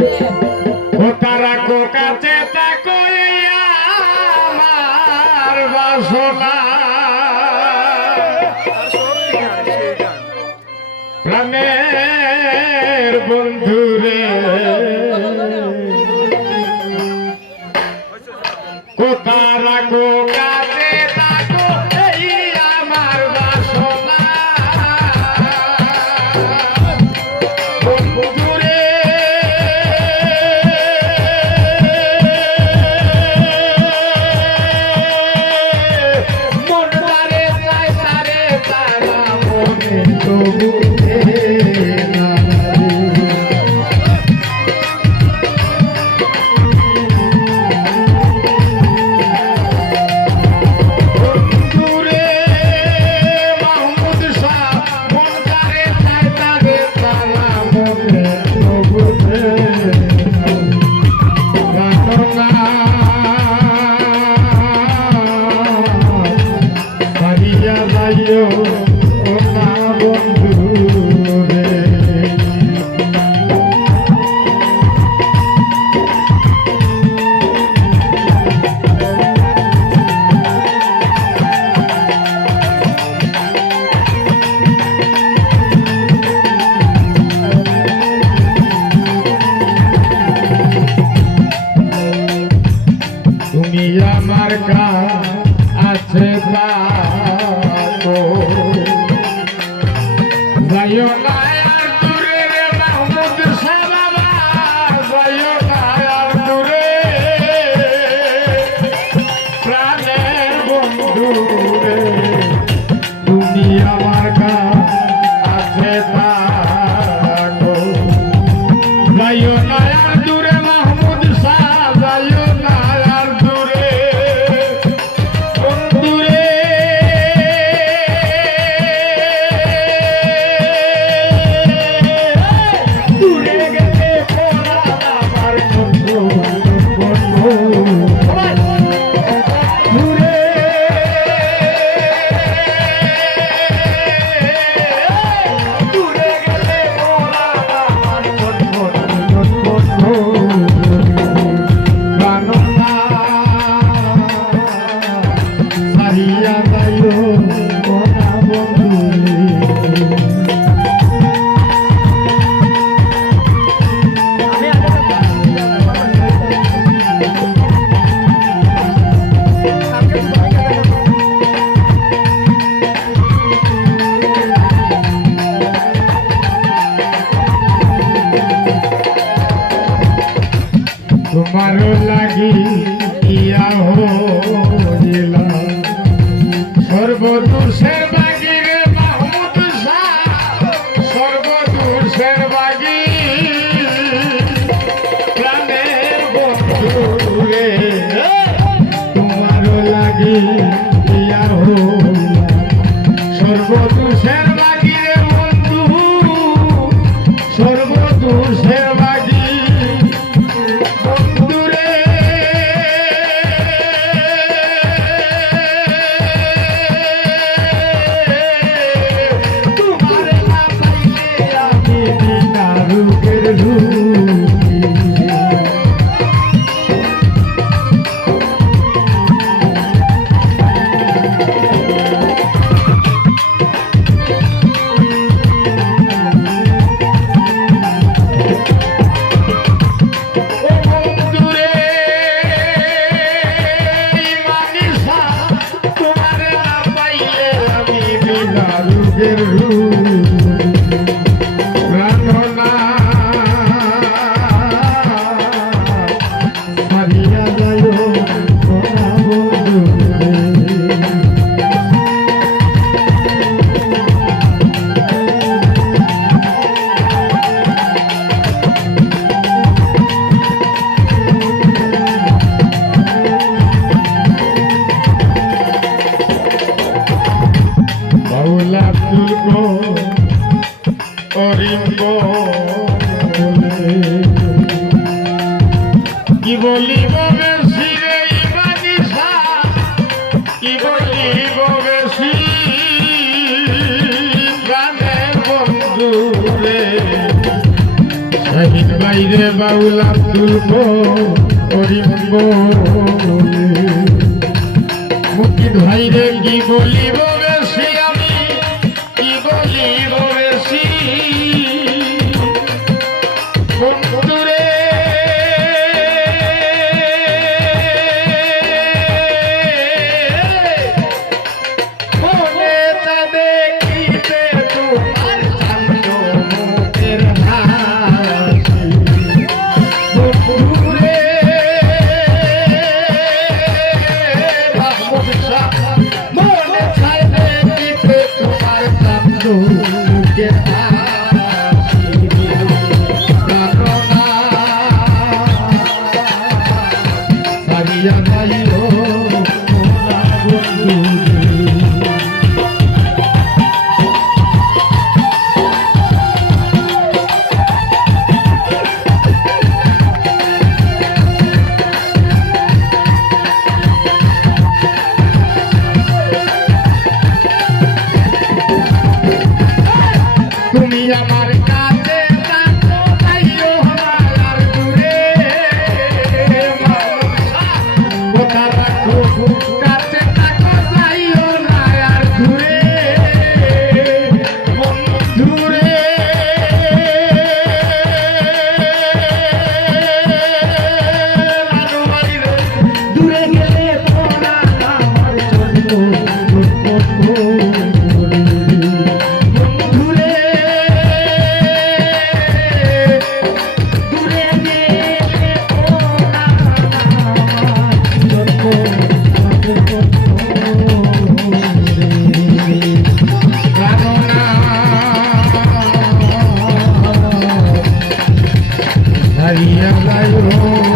ও তারা কাছে তাকো আমার বাসনা প্রাণের বন্ধুরে কোতারা কাছে তাকো আমার বাসনা বন্ধুরে মনটারে চায় তারে তারা মনে তবু তুমি আমার কাছে থাকো যাইও না আর দূরে রে মাহমুদ সালামা যাইও না আর দূরে প্রাণের বন্ধু রে তুমি আমার কাছে থাকো যাইও না আর দূরে মাহমুদ সাহ যাইও না তোমারও লাগি ইয়া হইলা সর্বদোষের বাগি রে মাহমুদ শাহ সর্বদোষের বাগি প্রাণের বন্ধু রে তোমারও লাগি ইয়া হইলা সর্বদোষের বাগি রে বন্ধু সর্বদোষের বাগি কি বলিব বেশি রে ইমানিসা কি বলিব বেশি প্রাণের বন্ধু রে শহীদ নাই রে বাউল আব্দুল করিম বলে মুক্তি ভাই রে কি বলিব বেশি আমি কি বলিব বেশি বন্ধুরে মনে তা দেখিতে তোমার শান্ত মুখের হাসি বন্ধুরে মনে চাই দেখিতে তোমার শান্ত মুখের হাসি কারণা সারিয়া যাইও মোরা বন্ধুরে তুমি আমার কাছে থাকো তাইও আমার দূরে কথা রাখো কাছে থাকো তাইও না আর দূরে বন্ধুরে দূরে গেলে তোরা আমার জন্য Hariya Gayo